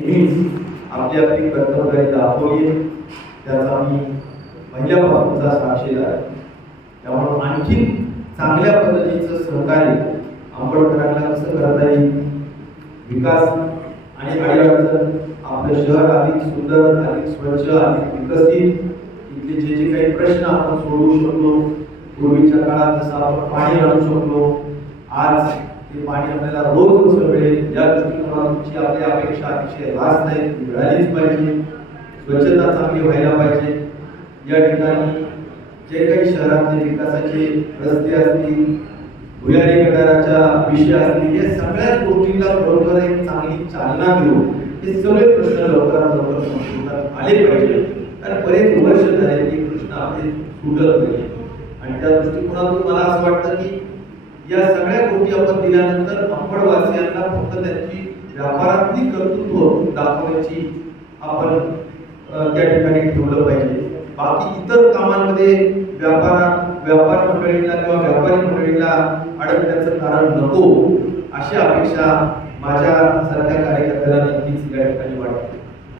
नेहमीच आपली आपली कर्तव्य दाखवली, त्याचा मी पहिल्यापासूनचा साक्षीदार आहे. त्यामुळे आणखी चांगल्या पद्धतीचं सहकार्य आंबेडकरांना कसं करता येईल, विकास आणि अडचण आपलं शहर अधिक सुंदर, अधिक स्वच्छ, अधिक विकसित, इथले जे जे काही प्रश्न आपण सोडवू शकलो, पूर्वीच्या काळात जसं आपण पाणी आणू शकलो, आज ते पाणी आपल्याला रोज कसं मिळेल या दृष्टिकोनातूनची आपली अपेक्षा अतिशय रास्त आहे, मिळालीच पाहिजे. स्वच्छता चांगली व्हायला पाहिजे. या ठिकाणी जे काही शहरातले विकासाचे रस्ते असतील, भुयारी गटाराच्या विषय असतील, या सगळ्याच गोष्टींना बरोबर एक चांगली चालना देऊ, हे सगळे प्रश्न लवकरात लवकर संपुष्टात आले पाहिजे. कारण बरेच वर्ष झाले हे प्रश्न आपले सुटत नाही. आणि त्या दृष्टिकोनातून मला असं वाटतं की या सगळ्या गोष्टी आपण दिल्यानंतर अंबडवासियांना फक्त त्यांची व्यापारातली कर्तृत्व दाखवण्याची आपण त्या ठिकाणी ठेवलं पाहिजे. बाकी इतर कामांमध्ये व्यापार मंडळींना किंवा व्यापारी मंडळींना अडकण्याचं कारण नको, अशी अपेक्षा माझ्या सारख्या कार्यकर्त्याला नक्कीच या ठिकाणी